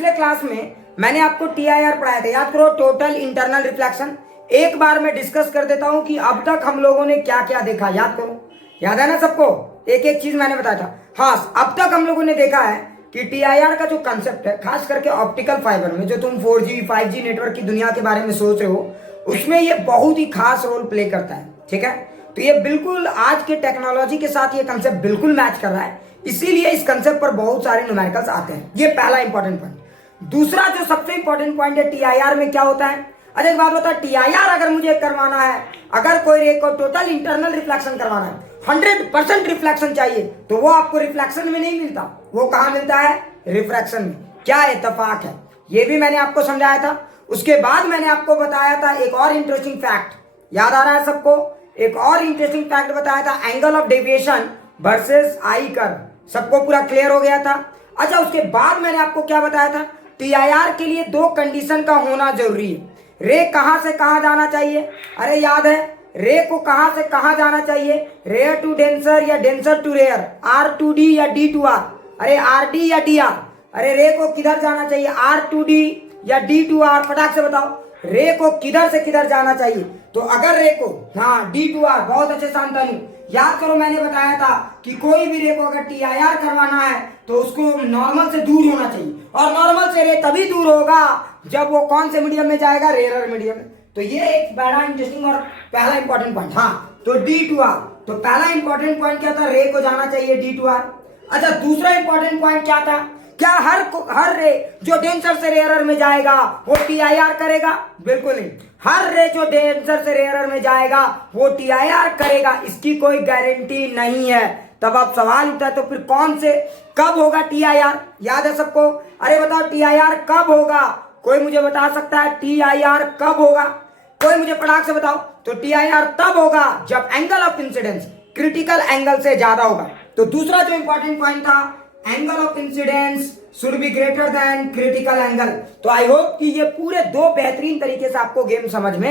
पिछले क्लास में मैंने आपको टीआईआर पढ़ाया था, याद करो, टोटल इंटरनल रिफ्लेक्शन। एक बार मैं डिस्कस कर देता हूं कि अब तक हम लोगों ने क्या क्या देखा, याद करो, याद है ना सबको? एक एक चीज मैंने बताया था। हाँ, अब तक हम लोगों ने देखा है कि टीआईआर का जो कंसेप्ट है, खास करके ऑप्टिकल फाइबर में, जो तुम 4G 5G नेटवर्क की दुनिया के बारे में सोच रहे हो, उसमें ये बहुत ही खास रोल प्ले करता है। ठीक है, तो ये बिल्कुल आज के टेक्नोलॉजी के साथ ये कंसेप्ट बिल्कुल मैच कर रहा है, इसीलिए इस कंसेप्ट पर बहुत सारे न्यूमेरिकल्स आते हैं। ये पहला इंपॉर्टेंट पॉइंट। दूसरा जो सबसे इंपॉर्टेंट पॉइंट है, टीआईआर में क्या होता है? अरे एक बात बता, टीआईआर अगर मुझे करवाना है, अगर कोई रे को टोटल इंटरनल रिफ्लेक्शन करवाना है, 100% रिफ्लेक्शन चाहिए, तो वो आपको रिफ्लेक्शन में नहीं मिलता, वो कहां मिलता है? रिफ्रैक्शन में। क्या इत्तेफाक है, ये भी मैंने आपको समझाया था। उसके बाद मैंने आपको बताया था एक और इंटरेस्टिंग फैक्ट, याद आ रहा है सबको? एक और इंटरेस्टिंग फैक्ट बताया था, angle of deviation versus I curve. सबको पूरा क्लियर हो गया था? अच्छा, उसके बाद मैंने आपको क्या बताया था? टीआईआर के लिए 2 कंडीशन का होना जरूरी है। रे कहां से कहां जाना चाहिए? अरे याद है, रे को कहां से कहां जाना चाहिए? रेयर टू डेंसर या डेंसर टू रेयर, R2D या D2R? अरे RD या DR? अरे रे को किधर जाना चाहिए, R2D या D2R? फटाक से बताओ, रे को किधर से किधर जाना चाहिए? तो अगर रे को, हाँ, D2R, बहुत अच्छे शांतनु, याद करो मैंने बताया था कि कोई भी रे को अगर टीआईआर करवाना है तो उसको नॉर्मल से दूर होना चाहिए, और नॉर्मल से रे तभी दूर होगा जब वो कौन से मीडियम में जाएगा? रेयर मीडियम में। तो ये एक बड़ा इंटरेस्टिंग और पहला इंपॉर्टेंट पॉइंट। हाँ, तो D2R, तो पहला इंपॉर्टेंट पॉइंट क्या था? रे को जाना चाहिए D2R। अच्छा, दूसरा इंपॉर्टेंट पॉइंट क्या था? क्या हर रे जो डेंसर से रेयर में जाएगा वो टीआईआर करेगा? बिल्कुल नहीं। हर रे जो डेंसर से रेयर में जाएगा वो टीआईआर करेगा, इसकी कोई गारंटी नहीं है। तब अब सवाल उठता है, तो फिर कौन से, कब होगा टीआईआर? याद है सबको? अरे बताओ, टीआईआर कब होगा? कोई मुझे बता सकता है टीआईआर कब होगा? कोई मुझे फटाक से बताओ। तो टीआईआर तब होगा जब angle of incidence critical angle से ज्यादा होगा। तो दूसरा जो इंपॉर्टेंट पॉइंट था, angle of incidence should be greater than critical angle. तो आई होप कि ये पूरे 2 बेहतरीन तरीके से आपको गेम समझ में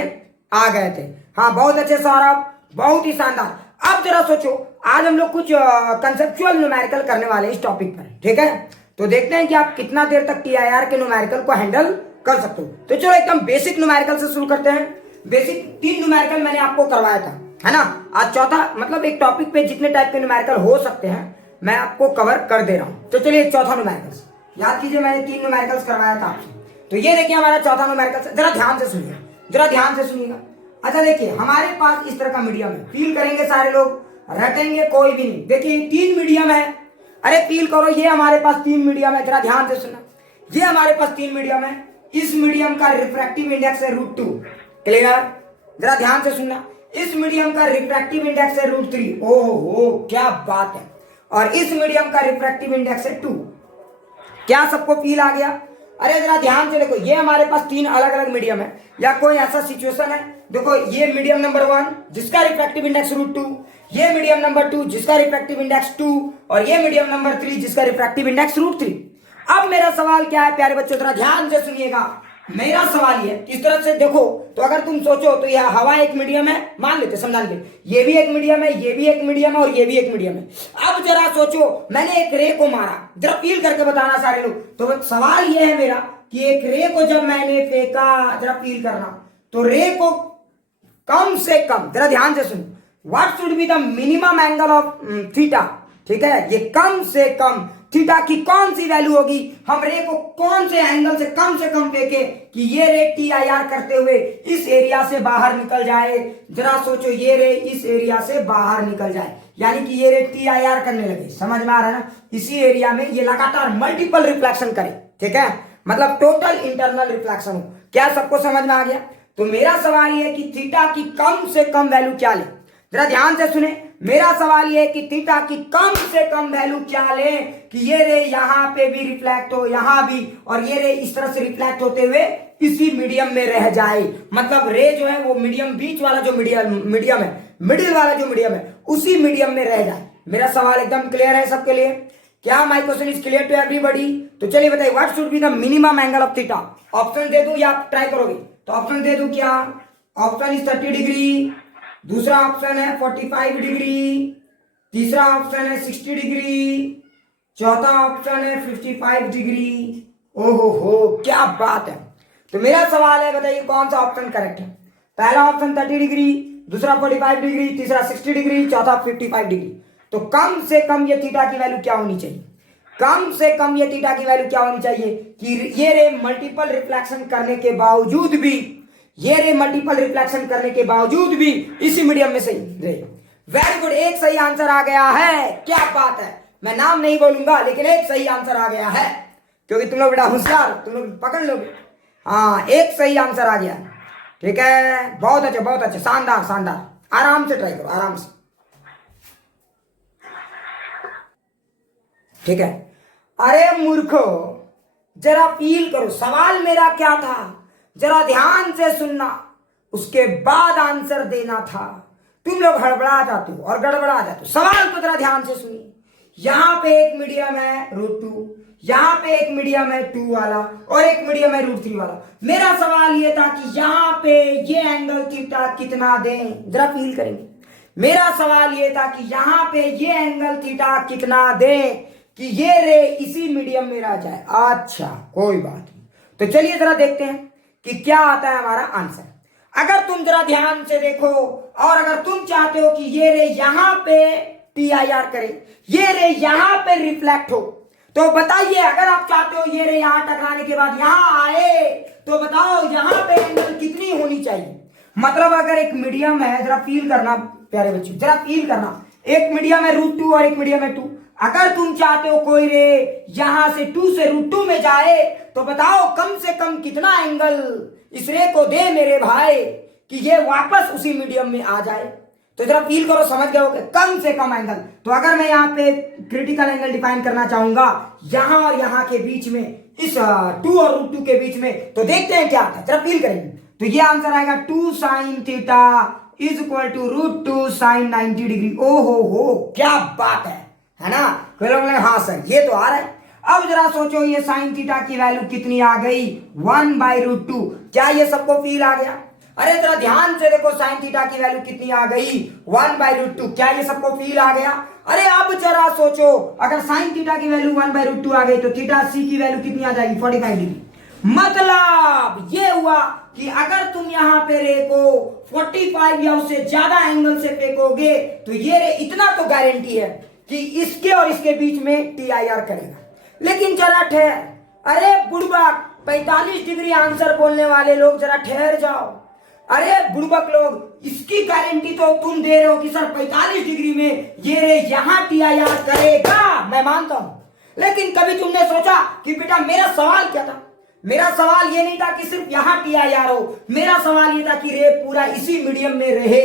आ गए थे। हाँ, बहुत अच्छे सौरभ, बहुत ही शानदार। अब जरा सोचो, आज हम लोग कुछ कंसेप्चुअल न्यूमेरिकल करने वाले हैं इस टॉपिक पर। ठीक है, तो देखते हैं कि आप कितना देर तक टीआईआर के न्यूमेरिकल को हैंडल कर सकते हो। तो चलो एकदम बेसिक न्यूमेरिकल से शुरू करते हैं। बेसिक 3 न्यूमेरिकल मैंने आपको करवाया था, है ना? आज चौथा, मतलब एक टॉपिक पे जितने टाइप के न्यूमेरिकल हो सकते हैं मैं आपको कवर कर दे रहा हूं। तो चलिए चौथा न्यूमेरिकल याद कीजिए, मैंने 3 न्यूमेरिकल्स करवाया था आपसे। तो ये देखिए हमारा चौथा न्यूमेरिकल, जरा ध्यान से सुनिए, जरा ध्यान से सुनिएगा। अच्छा देखिए, हमारे पास इस तरह का मीडियम है, फील करेंगे सारे लोग, रटेंगे कोई भी नहीं। देखिए 3 मीडियम है, अरे फील करो, ये हमारे पास 3 मीडियम है, जरा ध्यान से सुनना। ये हमारे पास 3 मीडियम है, इस मीडियम का रिफ्रैक्टिव इंडेक्स है √2। क्लियर? जरा ध्यान से सुनना, इस मीडियम का रिफ्रैक्टिव इंडेक्स है √3। ओहो क्या बात है। और इस मीडियम का रिफ्रैक्टिव इंडेक्स है 2। क्या सबको फील आ गया? अरे जरा ध्यान से देखो, ये हमारे पास 3 अलग अलग मीडियम है, या कोई ऐसा सिचुएशन है, देखो ये मीडियम नंबर 1 जिसका रिफ्रैक्टिव इंडेक्स √2, ये मीडियम नंबर 2 जिसका रिफ्रैक्टिव इंडेक्स 2, और ये मीडियम नंबर 3 जिसका रिफ्रैक्टिव इंडेक्स √3। अब मेरा सवाल क्या है प्यारे बच्चों, जरा ध्यान से सुनिएगा। मेरा सवाल ये, इस तरह से देखो, तो अगर तुम सोचो तो यह हवा एक मीडियम है, मान लेते, समझा लेते, ये भी एक मीडियम है, ये भी एक मीडियम है, और ये भी एक मीडियम है। अब जरा सोचो, मैंने एक रे को मारा, जरा फील करके बताना सारे लोग। तो सवाल ये है मेरा कि एक रे को जब मैंने फेंका, जरा फील करना, तो रे को कम से कम, जरा ध्यान से सुनो, what should be the minimum angle of theta? ठीक है, ये कम से कम थीटा की कौन सी वैल्यू होगी? हम रे को कौन से एंगल से कम फेंके कि ये रे टीआईआर करते हुए इस एरिया से बाहर निकल जाए? जरा सोचो, ये रे इस एरिया से बाहर निकल जाए, यानी कि ये रे टीआईआर करने लगे। समझ में आ रहा है ना? इसी एरिया में ये लगातार मल्टीपल रिफ्लेक्शन करे। ठीक है, मतलब टोटल इंटरनल रिफ्लेक्शन हो। क्या सबको समझ में आ गया? तो मेरा सवाल ये है कि थीटा की कम से कम वैल्यू क्या ले? जरा ध्यान से सुने, मेरा सवाल ये है कि थीटा की कम से कम वैल्यू क्या ले कि ये रे यहाँ पे भी रिफ्लेक्ट हो, यहाँ भी, और ये रे इस तरह से रिफ्लेक्ट होते हुए इसी मीडियम में रह जाए। मतलब रे जो है वो मीडियम, बीच वाला जो मीडियम है, मिडिल वाला जो मीडियम है, उसी मीडियम में रह जाए। मेरा सवाल एकदम क्लियर है सबके लिए? क्या my question is clear to everybody? तो चलिए बताइए, what should be the minimum angle of theta? Option दे दूं या आप ट्राई करोगे? तो ऑप्शन दे दूं क्या? ऑप्शन इज 30 डिग्री, दूसरा ऑप्शन है 45 डिग्री, तीसरा ऑप्शन है 60 डिग्री, चौथा ऑप्शन है 55 डिग्री, ओहो हो, क्या बात है। तो मेरा सवाल है, बताइए कौन सा ऑप्शन करेक्ट है। पहला ऑप्शन 30 डिग्री, दूसरा 45 डिग्री, तीसरा 60 डिग्री, चौथा 55 डिग्री। तो कम से कम ये थीटा की वैल्यू क्या होनी चाहिए, कम से कम ये थीटा की वैल्यू क्या होनी चाहिए कि ये रे मल्टीपल रिफ्लेक्शन करने के बावजूद भी, ये रे मल्टीपल रिफ्लेक्शन करने के बावजूद भी इसी मीडियम में सही रहे। वेरी गुड, एक सही आंसर आ गया है, क्या बात है। मैं नाम नहीं बोलूंगा लेकिन एक सही आंसर आ गया है, क्योंकि तुम लोग बड़ा होशियार, तुम लोग पकड़ लोगे। हाँ, एक सही आंसर आ गया। ठीक है, बहुत अच्छा बहुत अच्छा, शानदार शानदार। आराम से ट्राई करो, आराम से। ठीक है, अरे मूर्खो, जरा फील करो, सवाल मेरा क्या था, जरा ध्यान से सुनना, उसके बाद आंसर देना था। तुम लोग हड़बड़ा जाते हो और गड़बड़ा जाते हो। सवाल को जरा ध्यान से सुनिए। यहां पे एक मीडियम है √2, यहां पे एक मीडियम है 2 वाला, और एक मीडियम है √3 वाला। मेरा सवाल ये था कि यहां पे ये एंगल थीटा कितना दें, जरा फील करेंगे। मेरा सवाल ये था कि यहां पे ये एंगल थीटा कितना दें कि ये रे इसी मीडियम में रह जाए। अच्छा, कोई बात नहीं। तो चलिए जरा देखते हैं कि क्या आता है हमारा आंसर। अगर तुम जरा ध्यान से देखो, और अगर तुम चाहते हो कि ये रे यहां पे TIR करे, ये रे यहां पे रिफ्लेक्ट हो, तो बताइए, अगर आप चाहते हो ये रे यहां टकराने के बाद यहां आए, तो बताओ यहां पे एंगल कितनी होनी चाहिए। मतलब अगर एक मीडियम है, जरा फील करना प्यारे बच्चों, जरा फील करना, एक मीडियम है √2 और एक मीडियम है 2। अगर तुम चाहते हो कोई रे यहां से 2 से √2 में जाए, तो बताओ कम से कम कितना एंगल इस रे को दे मेरे भाई कि ये वापस उसी मीडियम में आ जाए। तो जरा फील करो, समझ गए हो, कम से कम एंगल। तो अगर मैं यहाँ पे क्रिटिकल एंगल डिफाइन करना चाहूंगा यहां और यहां के बीच में, इस 2 और √2 के बीच में, तो देखते हैं क्या आता है, जरा फील करेंगे। तो ये आंसर आएगा 2 sin theta is equal to √2 sin 90 degree. ओहो हो, क्या बात है ना। कोई लोग बोले हाँ सर ये तो आ रहा है। अब जरा सोचो, ये sin थीटा की वैल्यू कितनी आ गई, 1/√2। क्या ये सबको फील आ गया। अरे जरा ध्यान से देखो, sin थीटा की वैल्यू कितनी आ गई, 1/√2। क्या ये सबको फील आ गया। अरे अब जरा सोचो, अगर sin थीटा की वैल्यू 1/√2 आ गई, तो थीटा c की वैल्यू कितनी आ जाएगी, 45 डिग्री। मतलब ये हुआ कि अगर तुम यहाँ पे रे को 45 या उससे ज्यादा एंगल से फेंकोगे, तो ये रे इतना तो गारंटी है कि इसके और इसके बीच में TIR करेगा। लेकिन जरा ठहर, अरे बुड़बक, 45 डिग्री आंसर बोलने वाले लोग जरा ठहर जाओ। अरे बुड़बक लोग, इसकी गारंटी तो तुम दे रहे हो कि सर 45 डिग्री में ये रे यहां TIR करेगा, मैं मानता हूं। लेकिन कभी तुमने सोचा कि बेटा मेरा सवाल क्या था। मेरा सवाल ये नहीं था कि सिर्फ यहां TIR हो, मेरा सवाल ये था कि रे पूरा इसी मीडियम में रहे।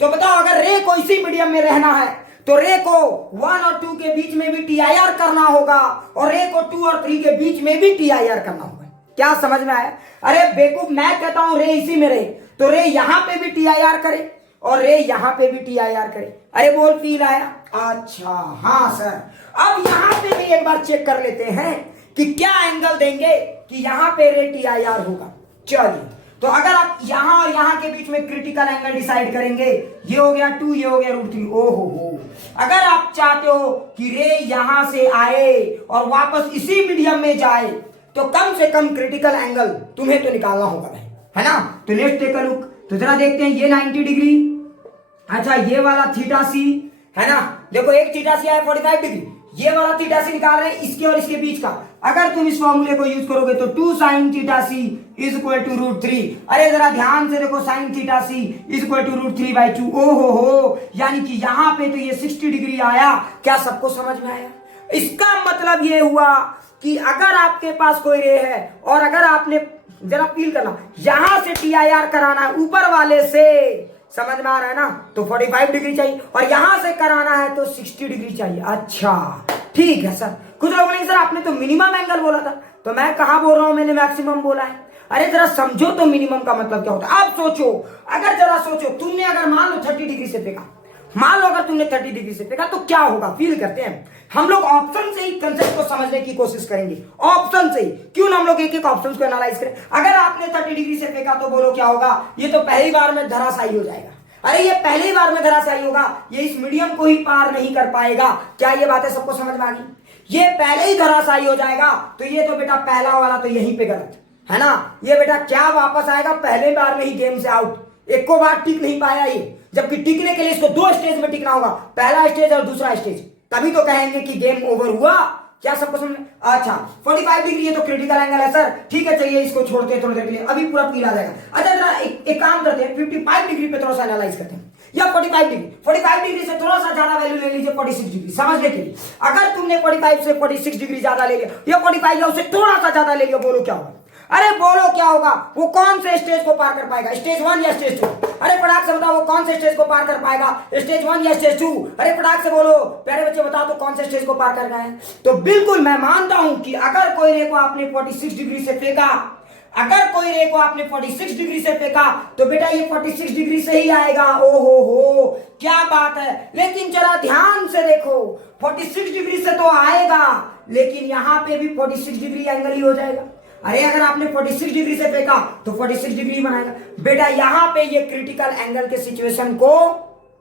तो बताओ, अगर रे को इसी मीडियम में रहना है, तो रे को 1 और 2 के बीच में भी TIR करना होगा, और रे को 2 और 3 के बीच में भी TIR करना होगा। क्या समझ में आया। अरे बेवकूफ, मैं कहता हूं रे इसी में रहे, तो रे यहां पे भी TIR करे और रे यहां पे भी TIR करे। अरे बोल, फील आया। अच्छा हाँ सर, अब यहां पे भी एक बार चेक कर लेते हैं कि क्या एंगल देंगे कि यहां पे रे TIR होगा। चलिए, तो अगर आप यहां और यहां के बीच में क्रिटिकल एंगल डिसाइड करेंगे, ये हो गया 2, ये हो गया √3। ओहो हो, अगर आप चाहते हो कि रे यहां से आए और वापस इसी मीडियम में जाए, तो कम से कम क्रिटिकल एंगल तुम्हें तो निकालना होगा भाई, है ना। तो लेट्स टेक अ लुक। तो जरा देखते हैं, ये 90 डिग्री, अच्छा ये वाला थीटा सी है ना। देखो एक थीटा सी है 45 डिग्री, ये वाला थीटा सी निकाल रहे हैं इसके और इसके बीच का। अगर तुम इस फॉर्मूले को यूज करोगे तो 2 sin theta C is equal to √3। अरे जरा ध्यान से देखो, sin theta C is equal to √3/2। ओहो हो, यानी कि यहां पे तो ये 60 डिग्री आया। क्या सबको समझ में आया। इसका मतलब ये हुआ कि अगर आपके पास कोई रे है और अगर आपने, जरा फील करना, यहां से TIR कराना है ऊपर वाले से, समझ में आ रहा है ना, तो 45 डिग्री चाहिए, और यहां से कराना है तो 60 डिग्री चाहिए। अच्छा ठीक है सर। कुछ लोग बोलेंगे सर आपने तो मिनिमम एंगल बोला था, तो मैं कहां बोल रहा हूं, मैंने मैक्सिमम बोला है। अरे जरा समझो तो मिनिमम का मतलब क्या होता है। अब सोचो, अगर जरा सोचो, तुमने अगर मान लो 30 डिग्री से फेंका, मान लो अगर तुमने 30 डिग्री से फेंका, तो क्या होगा, फील करते हैं। हम लोग ऑप्शन से ही कंसेप्ट को समझने की कोशिश करेंगे, ऑप्शन से ही। क्यों ना हम लोग एक एक ऑप्शन को एनालाइज करें। अगर आपने 30 डिग्री से फेंका तो बोलो क्या होगा, ये तो पहली बार में धराशायी हो जाएगा। अरे ये पहली बार में धराशायी होगा, ये इस मीडियम को ही पार नहीं कर पाएगा। क्या ये बातें सबको समझ में आ गई। ये पहले ही धराशायी हो जाएगा, तो ये तो बेटा पहला वाला तो यहीं पे गलत है ना। ये बेटा क्या वापस आएगा, पहले बार में ही गेम से आउट, एक को बार टिक नहीं पाया ये, जबकि टिकने के लिए इसको 2 स्टेज में टिकना होगा, पहला स्टेज और दूसरा स्टेज, तभी तो कहेंगे कि गेम ओवर हुआ। क्या सबको समझ? अच्छा 45 डिग्री ये तो क्रिटिकल एंगल है सर, ठीक है चलिए इसको छोड़ते हैं थोड़ी देर के लिए, अभी पूरा फील आ जाएगा। अच्छा जरा एक काम करते हैं, 55 डिग्री पे थोड़ा सा एनालाइज करते हैं, या 45 डिग्री से थोड़ा सा ज्यादा वैल्यू ले लीजिए 46 डिग्री समझने के लिए। अगर तुमने 45 से 46 डिग्री ज्यादा ले लिया, या 45 या उससे थोड़ा सा ज्यादा ले लिया, बोलो क्या होगा? अरे बोलो क्या होगा? वो कौन से स्टेज को पार कर पाएगा, स्टेज 1 या स्टेज 2? अरे फटाक से बताओ वो कौन से स्टेज को पार कर पाएगा, स्टेज 1 या स्टेज 2? अरे फटाक से बोलो प्यारे बच्चे, बताओ तो कौन से स्टेज को पार कर गए? तो बिल्कुल मैं मानता हूं कि अगर कोई रे को आपने 46 डिग्री से फेंका, अगर कोई रे को आपने 46 डिग्री से फेंका, तो बेटा ये 46 डिग्री से ही आएगा। ओहो हो क्या बात है, लेकिन जरा ध्यान से देखो, 46 डिग्री से तो आएगा, लेकिन यहां पे भी 46 डिग्री एंगल ही हो जाएगा। अरे अगर आपने 46 डिग्री से फेंका तो 46 डिग्री बनाएगा। बेटा यहां पे ये क्रिटिकल एंगल के सिचुएशन को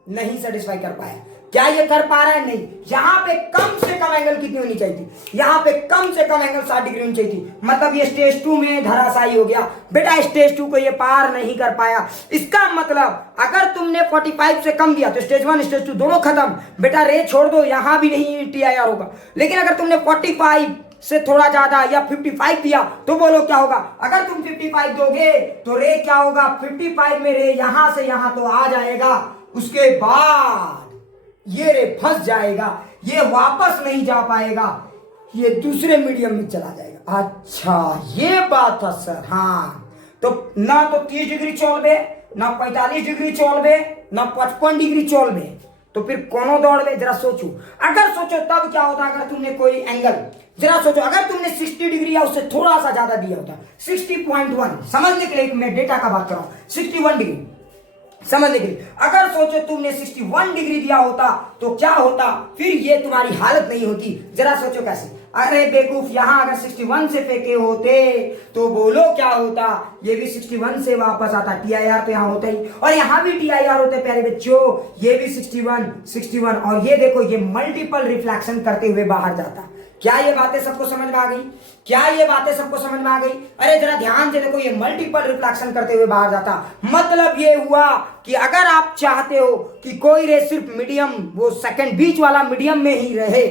नहीं सेटिस्फाई कर पाया। क्या ये कर पा रहा है? नहीं। यहां पे कम से कम एंगल कितनी होनी चाहिए थी? यहां पे कम से कम एंगल 60 डिग्री होनी चाहिए थी, मतलब ये स्टेज 2 में धराशायी हो गया। बेटा स्टेज 2 को ये पार नहीं कर पाया। इसका मतलब अगर तुमने 45 से कम दिया तो स्टेज 1 स्टेज 2 दोनों खत्म। बेटा रे छोड़ दो, यहां भी नहीं TIR होगा। लेकिन अगर तुमने 45 से थोड़ा ज्यादा या 55 दिया तो बोलो क्या होगा? अगर तुम 55 दोगे तो रे क्या होगा? 55 में रे यहां से यहां तो आ जाएगा, उसके बाद ये रे फंस जाएगा, ये वापस नहीं जा पाएगा, ये दूसरे मीडियम में चला जाएगा। अच्छा ये बात था सर। हाँ तो ना तो 30 डिग्री चोलबे, ना 45 डिग्री चोलबे, ना 55 डिग्री चोलबे, तो फिर कौन दौड़बे? जरा सोचो। अगर सोचो तब क्या होता अगर तुमने कोई एंगल, जरा सोचो अगर तुमने 60 डिग्री या उससे थोड़ा सा ज्यादा दिया होता, 60.1 समझने के लिए मैं डेटा का बात कर रहा हूं, 61 डिग्री समझने के लिए। अगर सोचो तुमने 61 डिग्री दिया होता तो क्या होता? फिर ये तुम्हारी हालत नहीं होती। जरा सोचो कैसे। अरे बेवकूफ, यहां अगर 61 से फेंके होते तो बोलो क्या होता? ये भी 61 से वापस आता, TIR तो यहां होता ही, और यहां भी TIR होते प्यारे बच्चों, ये भी 61, और ये देखो ये मल्टीपल रिफ्लेक्शन करते हुए बाहर जाता। क्या ये बातें सबको समझ में आ गई? क्या ये बातें सबको समझ में आ गई? अरे जरा ध्यान से देखो, ये मल्टीपल रिफ्लेक्शन करते हुए बाहर जाता। मतलब ये हुआ कि अगर आप चाहते हो कि कोई रे सिर्फ मीडियम, वो सेकंड बीच वाला मीडियम में ही रहे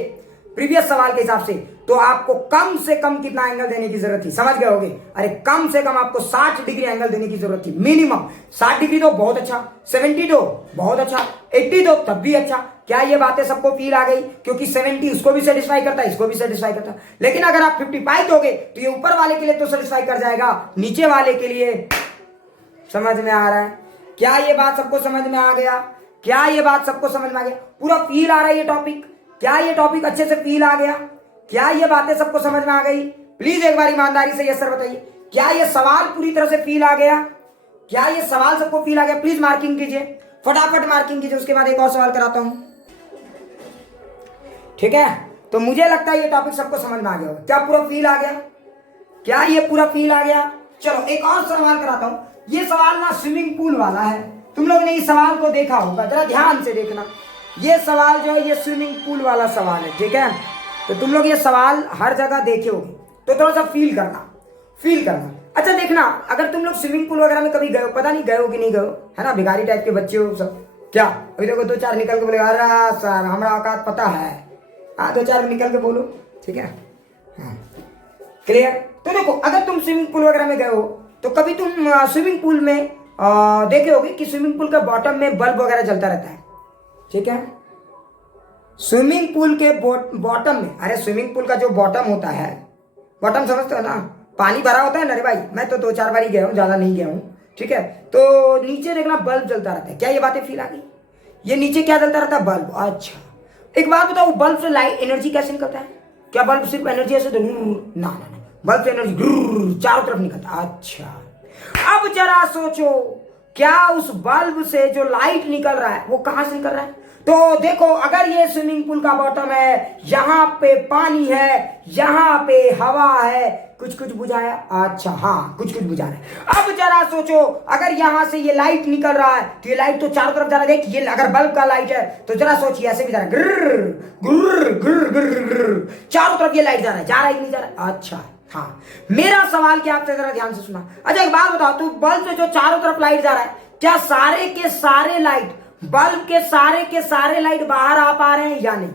प्रीवियस सवाल के हिसाब से, तो आपको कम से कम कितना एंगल देने की जरूरत थी? समझ गए होगे? अरे कम से कम आपको 60 डिग्री एंगल देने की जरूरत थी, मिनिमम। 60 डिग्री तो बहुत अच्छा, 70 तो बहुत अच्छा, 80 तो तब भी अच्छा। क्या ये बातें सबको फील आ गई? क्योंकि 70 उसको भी सेटिस्फाई करता है, इसको भी सेटिस्फाई करता है। लेकिन अगर आप 55 दोगे तो ये ऊपर वाले के लिए तो सेटिस्फाई कर जाएगा, नीचे वाले के लिए समझ में आ रहा है? क्या ये बात सबको समझ में आ गया? क्या ये बात सबको समझ में आ गया? पूरा फील आ रहा है ये टॉपिक? क्या ये टॉपिक अच्छे से फील आ गया? क्या ये बातें सबको समझ में आ गई? प्लीज एक बार ईमानदारी से यस सर बताइए, क्या ये सवाल पूरी तरह से फील आ गया? क्या ये सवाल सबको फील आ गया? प्लीज मार्किंग कीजिए, फटाफट मार्किंग कीजिए, उसके बाद एक और सवाल कराता हूं। ठीक है, तो मुझे लगता है ये टॉपिक सबको समझ में आ गया। क्या पूरा फील आ गया? क्या ये पूरा फील आ गया? चलो एक और सवाल कराता हूं। ये सवाल ना स्विमिंग पूल वाला है, तुम लोग ने इस सवाल को देखा होगा, जरा ध्यान से देखना। ये सवाल जो है ये स्विमिंग पूल वाला सवाल है, ठीक है? तो तुम लोग ये सवाल हर जगह देखे होगे, तो थोड़ा सा फील करना। अच्छा देखना, अगर तुम लोग स्विमिंग पूल वगैरह में कभी गए हो, पता नहीं गए हो कि नहीं गए हो, है ना, भिखारी टाइप के बच्चे हो सब, क्या अभी देखो 2-4 निकल के बोले अरे सर हमारा औकात पता है। हाँ 2-4 निकल के बोलो, ठीक है? हाँ क्लियर? तो देखो अगर तुम स्विमिंग पूल वगैरह में गए हो तो कभी तुम स्विमिंग पूल में देखे होगे कि स्विमिंग पूल के बॉटम में बल्ब वगैरह जलता रहता है, ठीक है? स्विमिंग पूल के बॉटम में, अरे स्विमिंग पूल का जो बॉटम होता है, बॉटम समझते हो ना, पानी भरा होता है ना रे भाई, मैं तो 2-4 बार ही गया हूँ, ज्यादा नहीं गया हूँ, ठीक है? तो नीचे देखना बल्ब जलता रहता है। क्या ये बातें फील आ गई? ये नीचे क्या जलता रहता है? बल्ब। अच्छा एक बात बताओ, बल्ब से लाइट एनर्जी कैसे निकलता है? क्या बल्ब सिर्फ एनर्जी ऐसे तो ना, बल्ब से एनर्जी चारों तरफ निकलता। अच्छा अब जरा सोचो, क्या उस बल्ब से जो लाइट निकल रहा है वो कहां से निकल रहा है? तो देखो, अगर ये स्विमिंग पूल का बॉटम है, यहां पे पानी है, यहां पे हवा है, कुछ कुछ बुझाया? अच्छा हाँ, कुछ कुछ बुझा रहा है। अब जरा सोचो, अगर यहां से ये लाइट निकल रहा है तो ये लाइट तो चारों तरफ जा रहा है। देख, ये अगर बल्ब का लाइट है तो जरा सोचिए, ऐसे भी जा रहा है, गिर्र गिर्र गिर्र गिर्र गिर्र, चारों तरफ ये लाइट जा रहा है, जा रहा है कि नहीं जा रहा है? अच्छा हाँ, मेरा सवाल क्या, आपसे जरा ध्यान से सुना। अच्छा एक बात बताओ, तू बल्ब से जो चारों तरफ लाइट जा रहा है, क्या सारे के सारे लाइट, बल्ब के सारे लाइट बाहर आ पा रहे हैं या नहीं?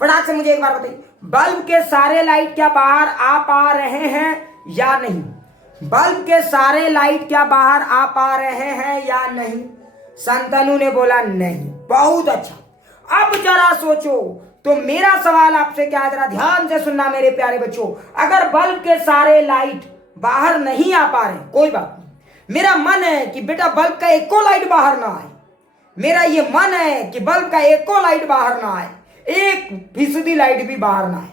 फटाक से मुझे एक बार बताइए, बल्ब के सारे लाइट क्या बाहर आ पा रहे हैं या नहीं? बल्ब के सारे लाइट क्या बाहर आ पा रहे हैं या नहीं? संतनु ने बोला नहीं। बहुत अच्छा। अब जरा सोचो, तो मेरा सवाल आपसे क्या है, जरा ध्यान से सुनना मेरे प्यारे बच्चों। अगर बल्ब के सारे लाइट बाहर नहीं आ पा रहे, कोई बात नहीं, मेरा मन है कि बेटा बल्ब का एको लाइट बाहर ना आए। मेरा ये मन है कि बल्ब का एको लाइट बाहर ना आए, 1% लाइट भी बाहर ना आए।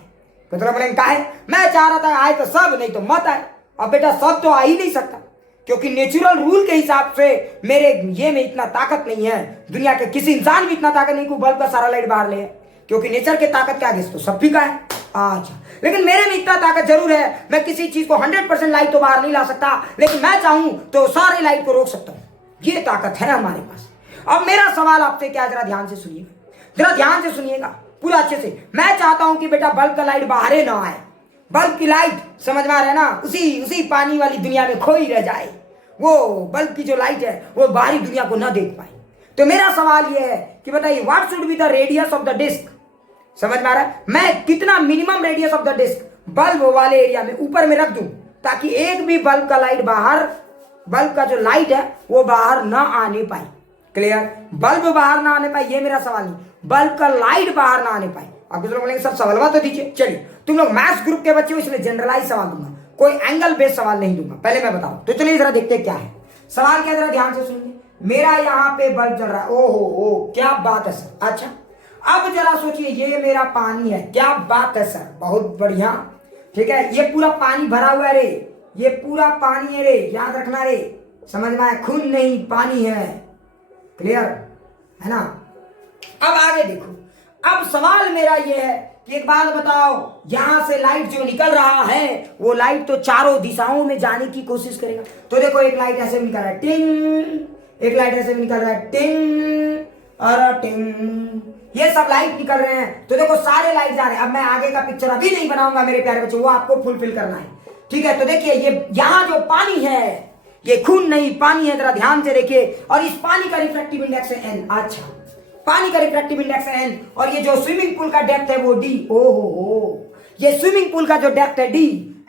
मतलब का है, मैं चाह रहा था आए तो सब, नहीं तो मत आए। अब बेटा सब तो आ ही नहीं सकता, क्योंकि नेचुरल रूल के हिसाब से मेरे ये में इतना ताकत नहीं है, दुनिया के किसी इंसान में इतना ताकत नहीं कि बल्ब का सारा लाइट बाहर ले, क्योंकि नेचर के ताकत क्या है तो सब भी का है। अच्छा, लेकिन मेरे में इतना ताकत जरूर है, मैं किसी चीज को 100% लाइट तो बाहर नहीं ला सकता, लेकिन मैं चाहूं तो सारे लाइट को रोक सकता हूं। ये ताकत है हमारे पास। अब मेरा सवाल आपसे क्या, जरा ध्यान से सुनिएगा, जरा ध्यान से सुनिएगा पूरा अच्छे से। मैं चाहता हूं कि बेटा बल्ब का लाइट बाहर ही ना आए, बल्ब की लाइट समझ में आ रहा है ना, उसी पानी वाली दुनिया में खोई रह जाए, वो बल्ब की जो लाइट है वो बाहरी दुनिया को ना देख पाए। तो मेरा सवाल ये है कि बताइए, what should be the radius of the disc? समझ में आ रहा है? मैं कितना minimum radius of the disc bulb वाले एरिया में ऊपर में रख दूं, ताकि एक भी बल्ब का लाइट बाहर, बल्ब का जो लाइट है वो बाहर ना आने पाए। क्लियर? बल्ब बाहर ना आने पाए, ये मेरा सवाल नहीं, बल्ब का लाइट बाहर ना आने पाए। अब कुछ लोग बोलेंगे सर सवालवा तो दीजिए। चलिए, तुम लोग मैथ्स ग्रुप के बच्चे हो, इसलिए जनरलाइज सवाल दूंगा, कोई एंगल बेस्ड सवाल नहीं दूंगा। पहले मैं बताऊं तो चलिए जरा देखते क्या है सवाल। क्या, जरा ध्यान से सुनिए। मेरा यहाँ पे बल्ब जल रहा है, ओहो क्या बात है सर। अच्छा, अब जरा सोचिए, ये मेरा पानी है, क्या बात है सर, बहुत बढ़िया, ठीक है, ये पूरा पानी भरा हुआ है रे, ये पूरा पानी है रे, याद रखना रे, समझ में आया? खून नहीं पानी है। क्लियर है ना? अब आगे देखो, अब सवाल मेरा ये है कि एक बात बताओ, यहां से लाइट जो निकल रहा है वो लाइट तो चारों दिशाओं में जाने की कोशिश करेगा। तो देखो, एक लाइट ऐसे भी निकल रहा है टिंग, एक लाइट ऐसे भी निकल रहा है टिंग और टिंग, ये सब लाइट निकल रहे हैं। तो देखो सारे लाइट जा रहे हैं। अब मैं आगे का पिक्चर अभी नहीं बनाऊंगा मेरे प्यारे बच्चों, वो आपको फुलफिल करना है, ठीक है? तो देखिए, ये यहाँ जो पानी है ये खून नहीं पानी है, जरा ध्यान से देखिए। और इस पानी का रिफ्रैक्टिव इंडेक्स है n। अच्छा, पानी का रिफ्रैक्टिव इंडेक्स है n, और ये जो स्विमिंग पूल का डेप्थ है वो d। ओहो, ये स्विमिंग पूल का जो डेप्थ है d,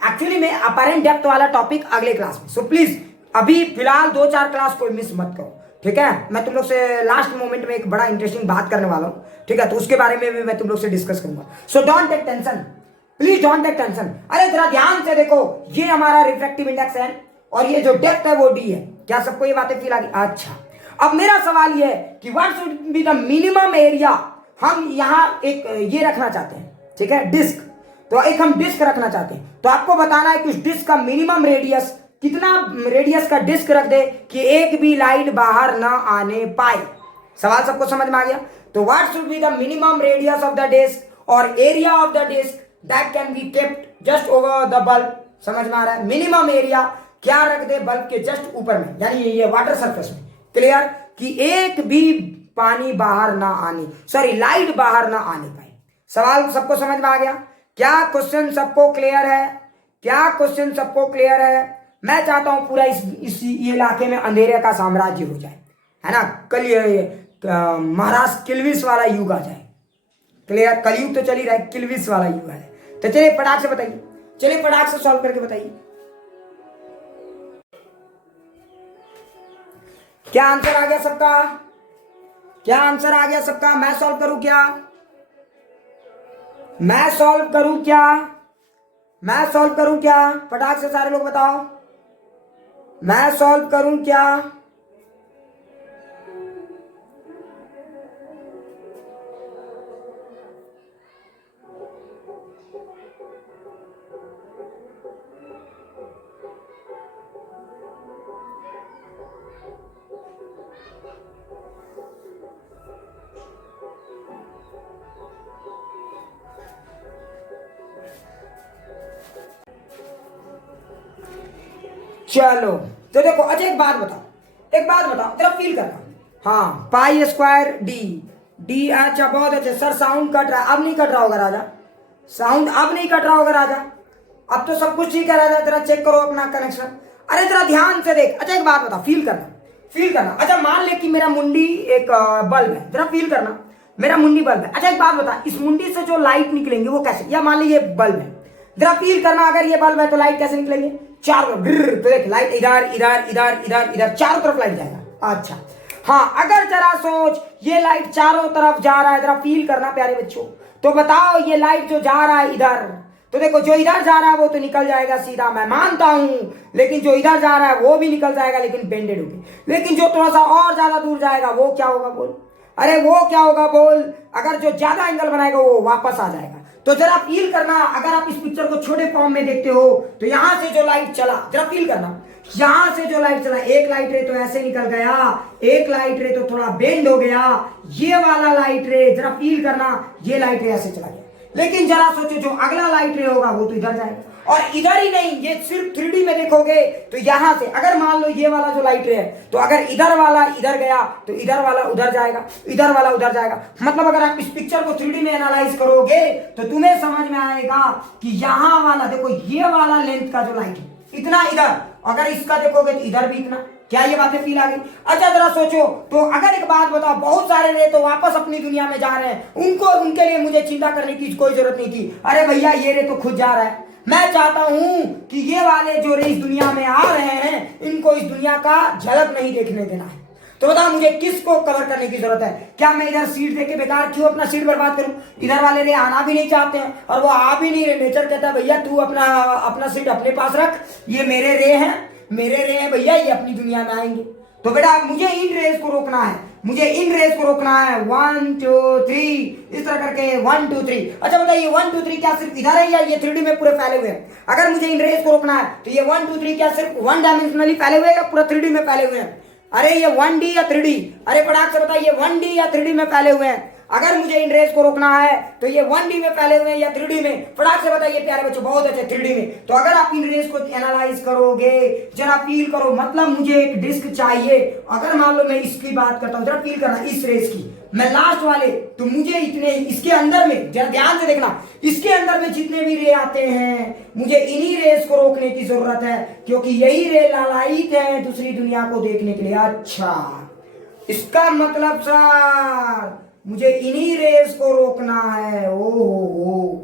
एक्चुअली में अपरेंट डेप्थ वाला टॉपिक अगले क्लास में, सो प्लीज अभी फिलहाल 2-4 क्लास कोई मिस मत करो, ठीक है? मैं तुम लोग से लास्ट मोमेंट में एक बड़ा इंटरेस्टिंग बात करने वाला हूँ, ठीक है? तो उसके बारे में भी मैं तुम लोग से डिस्कस करूंगा, so don't take tension, please don't take tension. अरे जरा ध्यान से देखो, ये हमारा रिफ्रैक्टिव इंडेक्स है और ये जो डेप्थ है वो d है। क्या सबको ये बातें फील आ गई? अच्छा, अब मेरा सवाल ये है कि what should be the minimum area. हम यहाँ एक ये रखना चाहते हैं, ठीक है, डिस्क, तो एक हम डिस्क रखना चाहते हैं, तो आपको बताना है कि उस डिस्क का मिनिमम रेडियस कितना, रेडियस का डिस्क रख दे कि एक भी लाइट बाहर ना आने पाए। सवाल सबको समझ में आ गया? तो what should be the minimum radius of the disc और area of the disc that can be kept just over the bulb. समझ में आ रहा है? मिनिमम एरिया क्या रख दे बल्ब के जस्ट ऊपर में, यानी ये वाटर सरफेस में। क्लियर? कि एक भी पानी बाहर ना आने, सॉरी लाइट बाहर ना आने पाए। सवाल सबको समझ में आ गया? क्या क्वेश्चन सबको क्लियर है? क्या क्वेश्चन सबको क्लियर है? मैं चाहता हूं पूरा इस इलाके में अंधेरे का साम्राज्य हो जाए, है ना? कल महाराज किल्विस वाला युग आ जाए। क्लियर? कलयुग तो चल ही रहा है, किल्विस वाला युग है। तो चलिए फटाक से बताइए, चलिए फटाक से सॉल्व करके बताइए, क्या आंसर आ गया सबका? क्या आंसर आ गया सबका? मैं सॉल्व करूं क्या? मैं सॉल्व करूं क्या? मैं सॉल्व करूं क्या? फटाक से सारे लोग बताओ, मैं सॉल्व करूं क्या? चलो तो देखो, अच्छा एक बात बताओ जरा फील करना। हाँ, पाई स्क्वायर डी, अच्छा बहुत अच्छे सर। साउंड कट रहा है, अब नहीं कट रहा होगा राजा, साउंड अब नहीं कट रहा होगा राजा, अब तो सब कुछ ठीक है राजा। तेरा चेक करो अपना कनेक्शन, अरे तेरा ध्यान से देख। अच्छा एक बात बता, फील करना। अच्छा मान ले कि मेरा मुंडी एक बल्ब है, जरा फील करना, मेरा मुंडी बल्ब है। अच्छा एक बात बता, इस मुंडी से जो लाइट निकलेंगे वो कैसे, या मान ली ये बल्ब है, जरा फील करना, अगर ये बल्ब है तो लाइट कैसे निकलेंगे, चारों तरफ। तो देख लाइट इधर इधर इधर इधर इधर चारों तरफ लाइट जाएगा। अच्छा हाँ, अगर जरा सोच ये लाइट चारों तरफ जा रहा है, जरा फील करना प्यारे बच्चों। तो बताओ ये लाइट जो जा रहा है इधर, तो देखो जो इधर जा रहा है वो तो निकल जाएगा सीधा, मैं मानता हूं, लेकिन जो इधर जा रहा है वो भी निकल जाएगा, लेकिन बेंडेड होके। लेकिन जो थोड़ा सा और ज्यादा दूर जाएगा वो क्या होगा बोल, अरे वो क्या होगा बोल, अगर जो ज्यादा एंगल बनाएगा वो वापस आ जाएगा। तो जरा फील करना, अगर आप इस पिक्चर को छोटे फॉर्म में देखते हो तो यहां से जो लाइट चला, जरा फील करना, यहां से जो लाइट चला, एक लाइट रे तो ऐसे निकल गया, एक लाइट रे तो थोड़ा बेंड हो गया, ये वाला लाइट रे जरा फील करना, ये लाइट रे ऐसे चला गया। लेकिन जरा सोचो जो अगला लाइट रे होगा वो तो इधर जाएगा, और इधर ही नहीं, ये सिर्फ 3D में देखोगे तो यहां से अगर मान लो ये वाला जो लाइट रे है, तो अगर इधर वाला इधर गया तो इधर वाला उधर जाएगा, इधर वाला उधर जाएगा। मतलब अगर आप इस पिक्चर को 3D में एनालाइज करोगे तो तुम्हें समझ में आएगा कि यहां वाला देखो, ये वाला लेंथ का जो लाइट है इतना इधर, अगर इसका देखोगे तो इधर भी इतना। क्या ये बातें फील आ गई? अच्छा जरा सोचो, तो अगर एक बात बताओ, बहुत सारे रे तो वापस अपनी दुनिया में जा रहे हैं, उनके लिए मुझे चिंता करने की कोई जरूरत नहीं थी। अरे भैया ये रे तो खुद जा रहा है, मैं चाहता हूं कि ये वाले जो रे इस दुनिया में आ रहे हैं, इनको इस दुनिया का झलक नहीं देखने देना है। तो बताओ मुझे किसको कवर करने की जरूरत है? क्या मैं इधर सीट देके बेकार क्यों अपना सीट बर्बाद करूं? इधर वाले रे आना भी नहीं चाहते हैं और वो आ भी नहीं रहे। नेचर कहता है भैया तू अपना सीट अपने पास रख, ये मेरे रे हैं भैया, ये अपनी दुनिया में आएंगे। तो बेटा मुझे इन रेस को रोकना है, 1 2 3 इस तरह करके 1 2 3। अच्छा बताइए 1 2 3 क्या सिर्फ इधर है या ये 3D में पूरे फैले हुए हैं? अगर मुझे इन रेस को रोकना है तो ये 1 2 3 क्या सिर्फ 1 डायमेंशनली फैले हुए हैं या पूरा 3D में फैले हुए हैं? अरे ये 1D या 3D, अरे फटाक से बताइए 1D या 3D में फैले हुए हैं? अगर मुझे इन रेस को रोकना है तो ये 1D में फैले हुए हैं या 3D में? फटाक से बताइए प्यारे बच्चों। बहुत अच्छे, 3D में। तो अगर आप इन रेस को एनालाइज करोगे, जरा फील करो, मतलब मुझे एक डिस्क चाहिए। अगर मान लो मैं इसकी बात करता हूं, जरा फील करना इस रेस की, मैं लास्ट वाले, तो मुझे इतने इसके अंदर में, जरा ध्यान से देखना, इसके अंदर में जितने भी रे आते हैं, मुझे इन्हीं रेस को रोकने की जरूरत है, क्योंकि यही रे लालायित है दूसरी दुनिया को देखने के लिए। अच्छा इसका मतलब सर मुझे इन्हीं रेस को रोकना है। ओ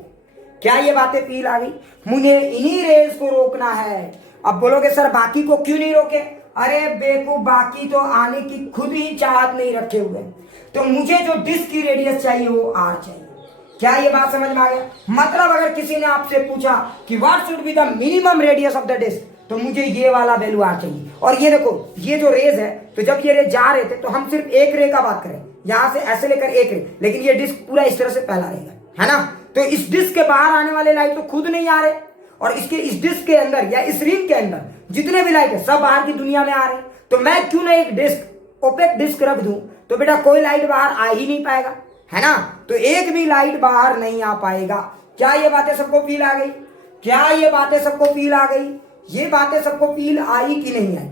क्या ये बातें फील आ गई? मुझे इन्हीं रेस को रोकना है। अब बोलोगे सर बाकी को क्यों नहीं रोके? अरे बेवकूफ, बाकी तो आने की खुद ही चाहत नहीं रखे हुए। तो मुझे जो डिस्क की रेडियस चाहिए वो आर चाहिए। क्या ये बात समझ में आ गया? मतलब अगर किसी ने आपसे पूछा कि what should be the minimum radius of the disc, तो मुझे ये वाला वैल्यू आर चाहिए। और ये देखो, ये जो रेज है, तो जब ये रे जा रहे थे तो हम सिर्फ एक रे का बात करें, यहां से ऐसे लेकर एक रे, लेकिन ये डिस्क पूरा इस तरह से फैला रहेगा, है ना? तो इस डिस्क के बाहर आने वाले लाइट तो खुद नहीं आ रहे, और इसके इस डिस्क के अंदर या इस रिंग के अंदर जितने भी लाइट है सब बाहर की दुनिया में आ रहे हैं। तो मैं क्यों ना एक डिस्क, ओपेक डिस्क रख दूं, तो बेटा कोई लाइट बाहर आ ही नहीं पाएगा, है ना? तो एक भी लाइट बाहर नहीं आ पाएगा। क्या ये बातें सबको फील आ गई? क्या ये बातें सबको फील आ गई? ये बातें सबको फील आई कि नहीं आई?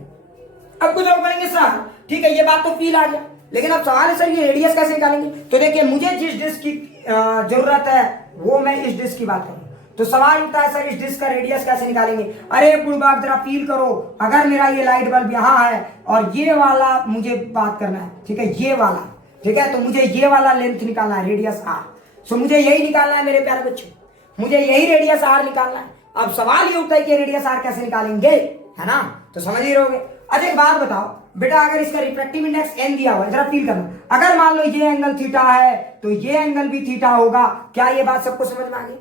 अब कुछ लोग बोलेंगे सर ठीक है ये बात तो फील आ गया, लेकिन अब सवाल है सर ये रेडियस कैसे निकालेंगे? तो देखिए मुझे जिस डिस्क की जरूरत है वो मैं इस डिस्क की बात करूं, तो सवाल उठता है सर इस डिस्क का रेडियस कैसे निकालेंगे? अरे बुढ़बाग जरा फील करो, अगर मेरा ये लाइट बल्ब यहाँ है और ये वाला मुझे बात करना है, ठीक है, ये वाला, ठीक है, तो मुझे ये वाला लेंथ निकालना है, रेडियस आर। सो मुझे यही निकालना है मेरे प्यारे बच्चों, मुझे यही रेडियस आर निकालना है। अब सवाल ये उठता है कि रेडियस आर कैसे निकालेंगे, है ना? तो समझ ही रहोगे। अच्छा एक बात बताओ बेटा, अगर इसका रिफ्रैक्टिव इंडेक्स n दिया हुआ है, जरा फील करना, अगर मान लो ये एंगल थीटा है तो ये एंगल भी थीटा होगा। क्या ये बात सबको समझ में आ गई?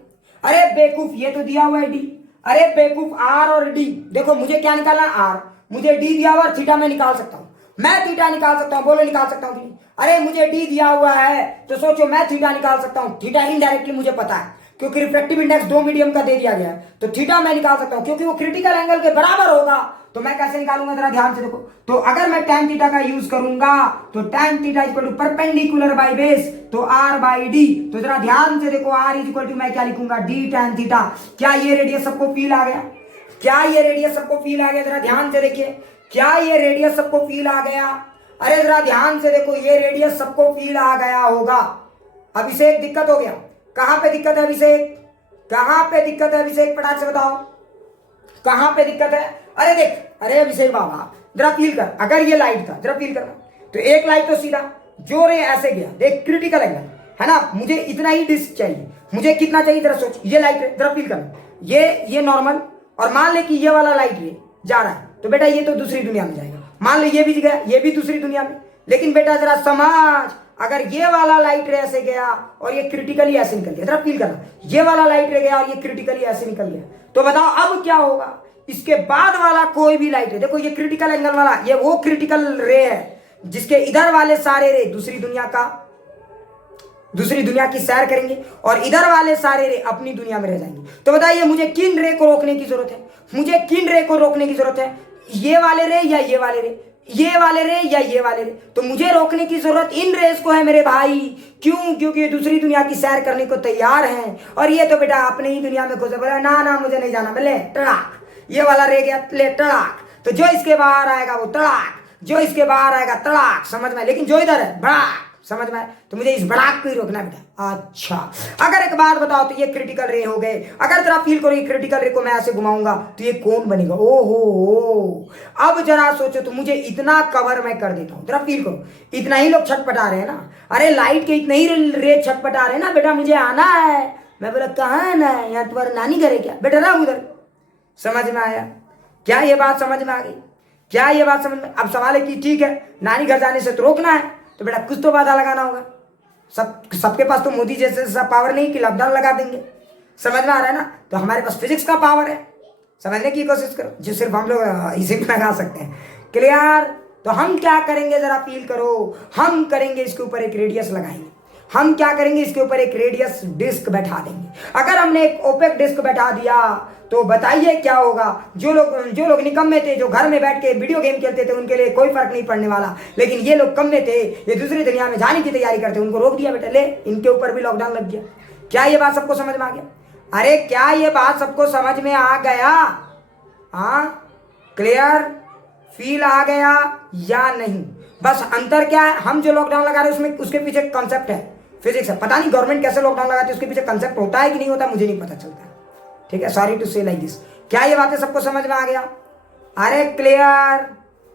अरे बेवकूफ ये तो दिया हुआ है d, अरे बेवकूफ r और d, देखो मुझे क्या निकालना है r, मुझे d दिया हुआ है, थीटा मैं निकाल सकता हूँ, मैं थीटा निकाल सकता हूँ, बोलो निकाल सकता हूँ? अरे मुझे d दिया हुआ है तो सोचो मैं थीटा निकाल सकता हूँ, थीटा इनडायरेक्टली मुझे पता है क्योंकि रिफ्रैक्टिव इंडेक्स दो मीडियम का दे दिया गया है, तो थीटा मैं निकाल सकता हूं क्योंकि वो क्रिटिकल एंगल के बराबर होगा। तो मैं कैसे निकालूंगा जरा ध्यान से देखो, तो अगर मैं tan थीटा का यूज करूंगा तो tan theta equal to perpendicular by base, तो r बाई डी। तो जरा ध्यान से देखो r इज इक्वल टू मैं क्या लिखूंगा, d tan थीटा। क्या ये रेडियस सबको फील आ गया? क्या ये रेडियस सबको फील आ गया? जरा ध्यान से देखिए, क्या ये रेडियस सबको फील आ गया? अरे जरा ध्यान से देखो, ये रेडियस सबको फील आ गया होगा। अभिषेक दिक्कत हो गया? कहां पे दिक्कत है अभिषेक? कहां पे दिक्कत है अभिषेक? फटाक से बताओ कहां पे दिक्कत है? अरे देख, अरे अभिषेक बाबा जरा फील कर, अगर ये लाइट था, जरा फील करना, तो एक लाइट तो सीधा जो रे ऐसे गया, देख क्रिटिकल एंगल है ना, मुझे इतना ही डिस्क चाहिए, मुझे कितना चाहिए जरा सोच, ये लाइट रे जरा फील करना, ये नॉर्मल, और मान ले कि ये वाला लाइट रे जा रहा है, तो बेटा ये तो दूसरी दुनिया में जाएगा, मान ले ये भी गया, ये भी दूसरी दुनिया में, लेकिन बेटा जरा समझ, अगर ये वाला लाइट रे ऐसे गया और ये क्रिटिकली ऐसे निकल गया, जरा फील करना, ये वाला लाइट रे गया और ये क्रिटिकली ऐसे निकल गया, तो बताओ अब क्या होगा? इसके बाद वाला कोई भी लाइट है, देखो ये क्रिटिकल एंगल वाला, ये वो क्रिटिकल रे है जिसके इधर वाले सारे रे दूसरी दुनिया की सैर करेंगे और इधर वाले सारे रे अपनी दुनिया में रह जाएंगे। तो बताइए मुझे किन रे को रोकने की जरूरत है? मुझे किन रे को रोकने की जरूरत है? ये वाले रे या ये वाले रे? ये वाले रे या ये वाले रे? तो मुझे रोकने की जरूरत इन रेस को है मेरे भाई। क्यों? क्योंकि ये दूसरी दुनिया की सैर करने को तैयार हैं और ये तो बेटा अपनी ही दुनिया में घुसे, बोला ना ना मुझे नहीं जाना, बोले टड़ाक, ये वाला रे गया ले टड़ाक, तो जो इसके बाहर आएगा वो टड़ाक, जो इसके बाहर आएगा तड़ाक, समझ में? लेकिन जो इधर है भड़ाक, समझ में? तो मुझे इस भड़ाक को ही रोकना बेटा। अच्छा, अगर एक बात बताओ तो ये क्रिटिकल रे हो गए, अगर जरा फील करो ये क्रिटिकल रे को मैं ऐसे घुमाऊंगा तो ये कौन बनेगा? ओहो, अब जरा सोचो, तो मुझे इतना कवर मैं कर देता हूं, जरा फील करो, इतना ही लोग छटपटा रहे हैं ना, अरे लाइट के इतने ही रे छटपटा रहे हैं ना, बेटा मुझे आना है। मैं बोला कहाँ आना है? यहाँ तुम्हारा नानी घर है क्या? बेटा ना उधर। समझ में आया? क्या ये बात समझ में आ गई? क्या ये बात समझ में? अब सवाल है कि ठीक है नानी घर जाने से तो रोकना है, तो बेटा कुछ तो बाधा लगाना होगा। सबके पास तो मोदी जैसे सब पावर नहीं कि लॉकडाउन लगा देंगे, समझ में आ रहा है ना? तो हमारे पास फिजिक्स का पावर है, समझने की कोशिश करो, जो सिर्फ हम लोग इसी में लगा सकते हैं। क्लियर? तो हम क्या करेंगे जरा फील करो, हम करेंगे इसके ऊपर एक रेडियस लगाएंगे, हम क्या करेंगे इसके ऊपर एक रेडियस डिस्क बैठा देंगे। अगर हमने एक ओपेक डिस्क बैठा दिया तो बताइए क्या होगा? जो लोग निकम्मे थे, जो घर में बैठ के वीडियो गेम खेलते थे, उनके लिए कोई फर्क नहीं पड़ने वाला, लेकिन ये लोग कम्मे थे, ये दूसरी दुनिया में जाने की तैयारी करते, उनको रोक दिया बेटा, ले इनके ऊपर भी लॉकडाउन लग गया। क्या ये बात सबको समझ में आ गया? अरे क्या ये बात सबको समझ में आ गया? हाँ, क्लियर? फील आ गया या नहीं? बस अंतर क्या है, हम जो लॉकडाउन लगा रहे हैं उसमें उसके पीछे कॉन्सेप्ट है, फिजिक्स है। पता नहीं गवर्नमेंट कैसे लॉकडाउन लगाती है, उसके पीछे कंसेप्ट होता है कि नहीं होता, मुझे नहीं पता चलता। ठीक है, सॉरी टू से लाइक दिस। क्या ये बातें सबको समझ में आ गया? अरे क्लियर?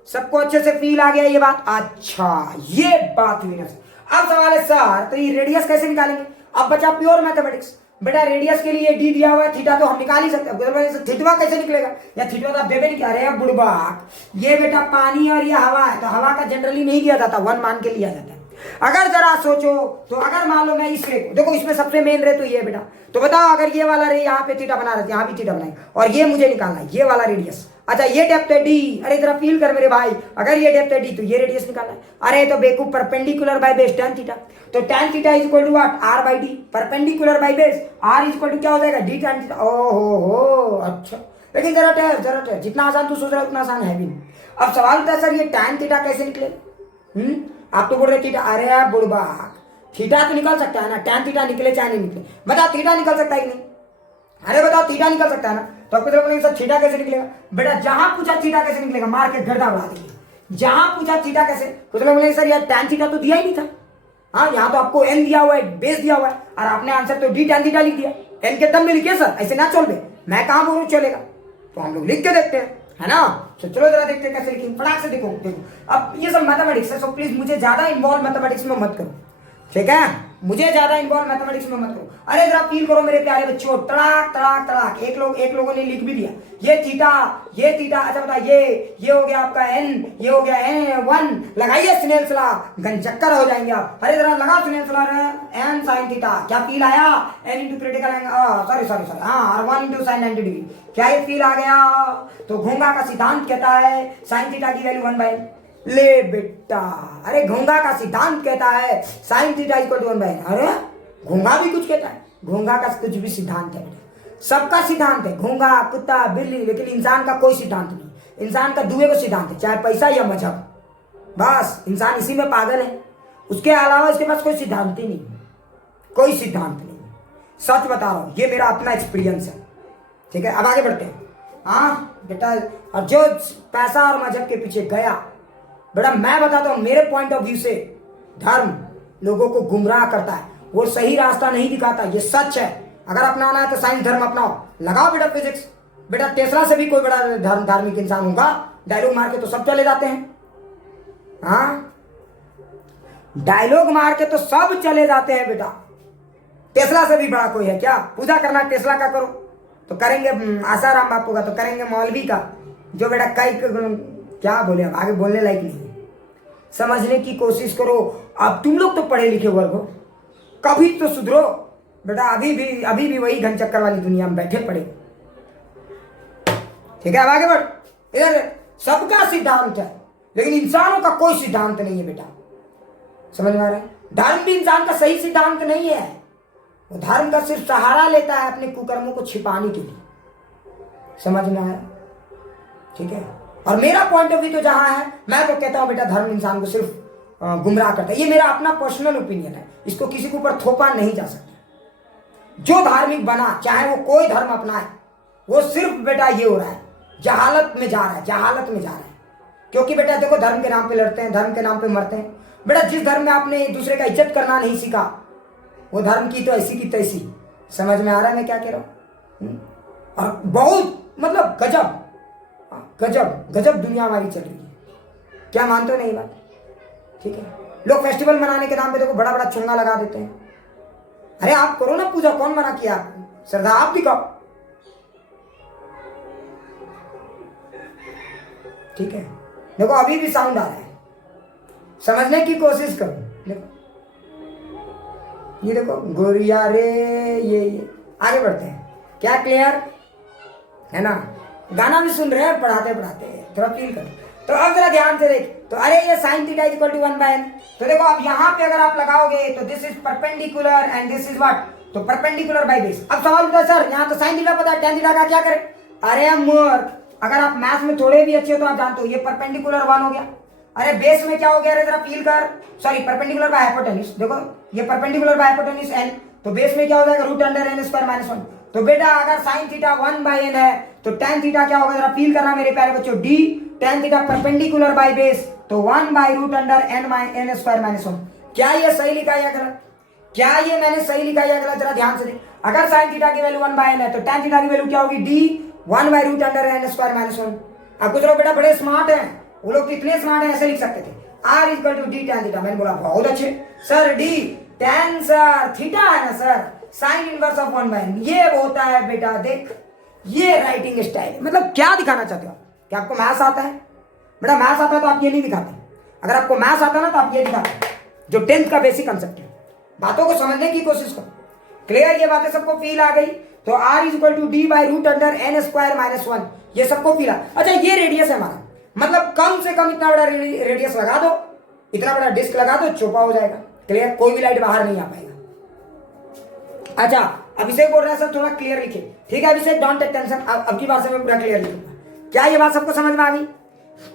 सबको अच्छे से फील आ गया ये बात? अच्छा, ये बात हुई ना। अब सवाल है सर तो ये रेडियस कैसे निकालेंगे? अब बचा प्योर मैथमेटिक्स। बेटा रेडियस के लिए डी दिया हुआ है, थीटा तो हम निकाल ही सकते हैं, थीटा कैसे निकलेगा? या थीटा तो देवे नहीं क्या रहे बुड़बाक, ये बेटा पानी और ये हवा है, तो हवा का जनरली नहीं लिया जाता, वन मान के लिया जाता है। अगर जरा सोचो तो अगर मान लो मैं इस रे को देखो, इसमें सबसे मेन रे तो ये बेटा, तो बताओ अगर ये वाला रे यहाँ पे थीटा बना रहे थे, यहाँ भी थीटा बनाए, और ये मुझे निकालना है ये वाला रेडियस। अच्छा ये डेप्थ है डी, अरे जरा फील कर मेरे भाई, अगर ये डेप्थ है डी तो ये रेडियस निकालना है। अरे तो बेकूफ, perpendicular by base tan theta, तो tan theta is equal to what? r by D. Perpendicular by base r is equal to क्या हो जाएगा? d tan theta. ओहो, अच्छा, लेकिन जरा ठहर, जितना आसान तू सोच रहा है उतना आसान है भी नहीं। अब सवाल उठता है सर ये tan थीटा कैसे निकले? आप तो बोल रहे थीटा, अरे बुड़बाक, थीटा तो निकल सकता है ना, tan थीटा निकले चाहे नहीं निकले, बताओ थीटा निकल सकता है कि नहीं? अरे बताओ थीटा निकल सकता है ना? तो आपको बोलेंगे सर थीटा कैसे निकलेगा? बेटा जहां पूछा थीटा कैसे निकलेगा, मार के गर्दा उड़ा देंगे। जहां पूछा थीटा कैसे, कुछ लोग बोलेंगे सर यार tan थीटा तो दिया ही नहीं था। हाँ, यहाँ तो आपको n दिया हुआ है, बेस दिया हुआ है, और आपने आंसर तो d tan थीटा लिख दिया। n के तब में लिखिए सर, ऐसे ना चल बे, मैं कहाँ बोलूँ चलेगा? तो हम लोग लिख के देखते हैं, है ना? तो चलो जरा देखते हैं कैसे लिखेंगे, फटाक से देखो। अब ये सब मैथमेटिक्स है, सो प्लीज मुझे ज्यादा इन्वॉल्व मैथमेटिक्स में मत करो, ठीक है? मुझे ज्यादा इन्वॉल्व मैथमेटिक्स में मत करो। अरे जरा फील करो मेरे प्यारे बच्चों, तड़ाक तड़ाक तड़ाक। एक लोगों ने लिख भी दिया ये थीटा। अच्छा बता, ये हो गया आपका n, ये हो गया n1। लगाइए स्नेल्स लॉ, गंजक्कर हो जाएंगे आप। अरे जरा लगा Snell's law, n sin theta. क्या फील आया? n into critical angle, sorry हाँ, r1 इंटू साइन 90 डिग्री। क्या ये फील आ गया? तो घोंगा का सिद्धांत कहता है साइन थीटा की वैल्यू 1/n। ले बेटा, अरे घोंगा का सिद्धांत कहता है sine theta equal to 1/n। अरे घोंगा भी कुछ कहता है? घोंगा का कुछ भी सिद्धांत है, सबका सिद्धांत है, घोंगा, कुत्ता, बिल्ली, लेकिन इंसान का कोई सिद्धांत नहीं। इंसान का दुए को सिद्धांत है, चाहे पैसा या मजहब, बस इंसान इसी में पागल है। उसके अलावा इसके पास कोई सिद्धांत ही नहीं, कोई सिद्धांत नहीं। सच बता रहा हूं, ये मेरा अपना एक्सपीरियंस है, ठीक है? अब आगे बढ़ते हैं। हाँ बेटा, और जो पैसा और मजहब के पीछे गया, बेटा मैं बताता हूँ मेरे पॉइंट ऑफ व्यू से, धर्म लोगों को गुमराह करता है, वो सही रास्ता नहीं दिखाता, ये सच है। अगर अपनाना है तो साइंस धर्म अपनाओ, लगाओ बेटा फिजिक्स। बेटा टेस्ला से भी कोई बड़ा धार्मिक इंसान होगा, डायलॉग मार के तो सब चले जाते हैं। हाँ, डायलॉग मार के तो सब चले जाते हैं बेटा। टेस्ला से भी बड़ा कोई है क्या? पूजा करना टेस्ला का करो तो करेंगे आसाराम बापू का, तो करेंगे मौलवी का, जो बेटा कई क्या बोले, अब आगे बोलने लायक नहीं है। समझने की कोशिश करो। अब तुम लोग तो पढ़े लिखे वर्ग हो, कभी तो सुधरो बेटा। अभी भी वही घन चक्कर वाली दुनिया में बैठे पड़े। ठीक है, अब आगे बढ़। इधर सबका सिद्धांत है, लेकिन इंसानों का कोई सिद्धांत नहीं है बेटा। समझ में आ रहा है? धर्म भी इंसान का सही सिद्धांत नहीं है। वो धर्म का सिर्फ सहारा लेता है अपने कुकर्मों को छिपाने के लिए। समझ में आया? ठीक है। और मेरा पॉइंट ऑफ व्यू तो जहां है, मैं तो कहता हूं बेटा धर्म इंसान को सिर्फ गुमराह करता है। ये मेरा अपना पर्सनल ओपिनियन है, इसको किसी के ऊपर थोपा नहीं जा सकता। जो धार्मिक बना, चाहे वो कोई धर्म अपनाए, वो सिर्फ बेटा ये हो रहा है, जहालत में जा रहा है, जहालत में जा रहा है। क्योंकि बेटा देखो, धर्म के नाम पे लड़ते हैं, धर्म के नाम पे मरते हैं। बेटा जिस धर्म में आपने एक दूसरे का इज्जत करना नहीं सीखा, वो धर्म की तो ऐसी की तैसी। समझ में आ रहा है मैं क्या कह रहा हूं? और बहुत मतलब गजब गजब गजब दुनिया हमारी चल रही है। क्या मानते हो? नहीं बात? ठीक है। लोग फेस्टिवल मनाने के नाम पे देखो बड़ा बड़ा चुंगा लगा देते हैं। अरे आप करो ना पूजा, कौन मना किया आपको? श्रद्धा आप दिखाओ। ठीक है, देखो अभी भी साउंड आ रहा है, समझने की कोशिश करो। देखो ये देखो गोरिया रे, ये आगे बढ़ते हैं। क्या क्लियर है ना? गाना भी सुन रहे हैं पढ़ाते पढ़ाते, थोड़ा फील करो। तो अब जरा ध्यान से देख, तो अरे ये sine theta is equal to 1/n। तो देखो अब यहाँ पे अगर आप लगाओगे तो this is perpendicular and this is what, तो परपेंडिकुलर बाय बेस। अब सवाल उठता है सर यहाँ तो साइन थीटा पता है, tan थीटा का क्या करें? अरे मूर्ख, अगर आप मैथ्स में थोड़े भी अच्छे हो तो आप जानते हो ये परपेंडिकुलर 1 हो गया। अरे बेस में क्या हो गया? अरे जरा फील कर, सॉरी परपेंडिकुलर बाय हाइपोटेन्यूज। देखो ये परपेंडिकुलर बाय हाइपोटेन्यूज n, तो बेस में क्या हो जाएगा? √(n²-1)। तो बेटा अगर sin थीटा 1/n है तो tan थीटा क्या होगा? जरा फील करना मेरे प्यारे बच्चों, d tan theta perpendicular by base, तो 1/√(n²-1)। क्या ये सही लिखा या गलत? क्या ये मैंने सही लिखा या गलत? जरा ध्यान से देख। अगर sin थीटा की वैल्यू 1/n है तो tan थीटा की वैल्यू क्या होगी? d 1/√(n²-1)। अब कुछ लोग बेटा बड़े स्मार्ट हैं, वो लोग कितने स्मार्ट हैं, ऐसे लिख सकते थे r equal to d tan theta. मैंने बोला बहुत अच्छे sir, d tan sir theta है ना sir, sine inverse of 1/n ये होता है बेटा। देख ये राइटिंग स्टाइल, मतलब क्या दिखाना चाहते हो? क्या आपको मैथ्स आता है? बेटा मैथ्स आता है तो आप ये नहीं दिखाते। अगर आपको मैथ्स आता है ना तो आप ये दिखाते, जो 10th का बेसिक कंसेप्ट है। बातों को समझने की कोशिश करो। क्लियर? ये बातें सबको फील आ गई? तो r is equal to d by √(n²-1)। ये सबको फील आ। अच्छा ये रेडियस है हमारा, मतलब कम से कम इतना बड़ा रेडियस लगा दो, इतना बड़ा डिस्क लगा दो, चौपा हो जाएगा। क्लियर? कोई भी लाइट बाहर नहीं आ पाएगा। अच्छा अभिषेक बोल रहा है सर थोड़ा क्लियर लिखे। ठीक है अभिषेक, डोंट टेक टेंशन, अब की बात से मैं पूरा क्लियर लिखूंगा। क्या ये बात सबको समझ में आ गई?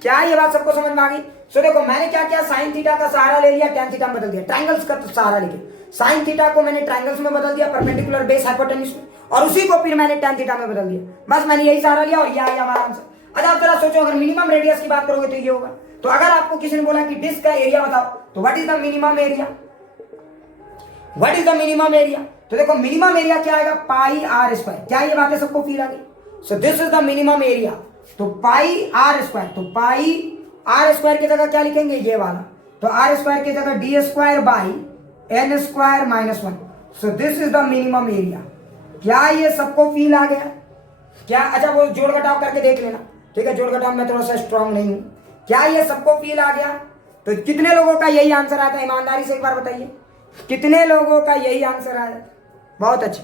क्या ये बात सबको समझ में आ गई? सो देखो मैंने क्या किया, साइन थीटा का सहारा ले लिया, tan थीटा में बदल दिया, ट्रायंगल्स का सहारा लेके साइन थीटा को मैंने ट्रायंगल्स में बदल दिया, परपेंडिकुलर बेस हाइपोटेन्यूज में, और उसी को फिर मैंने tan थीटा में बदल दिया। बस मैंने यही सहारा लिया और ये आया हमारा आंसर। अच्छा आप जरा सोचो, अगर मिनिमम रेडियस की बात करोगे तो ये होगा। तो अगर आपको किसी ने बोला कि डिस्क का एरिया बताओ, तो what is the minimum area? What is the minimum area? तो देखो मिनिमम एरिया क्या आएगा? पाई r स्क्वायर। क्या ये बातें सबको फील आ गई? So this is the minimum area, तो पाई r स्क्वायर। तो पाई r स्क्वायर की जगह क्या लिखेंगे? ये वाला, तो r स्क्वायर की जगह d² by n²-1। So this is the minimum area. क्या ये सबको फील आ गया? क्या? अच्छा वो जोड़ घटाव करके देख लेना। ठीक है, जोड़ घटाव में थोड़ा सा स्ट्रांग नहीं हूं। क्या ये सबको फील आ गया? तो कितने लोगों का यही आंसर आता है? ईमानदारी से एक बार बताइए, कितने लोगों का यही आंसर आया? बहुत अच्छा।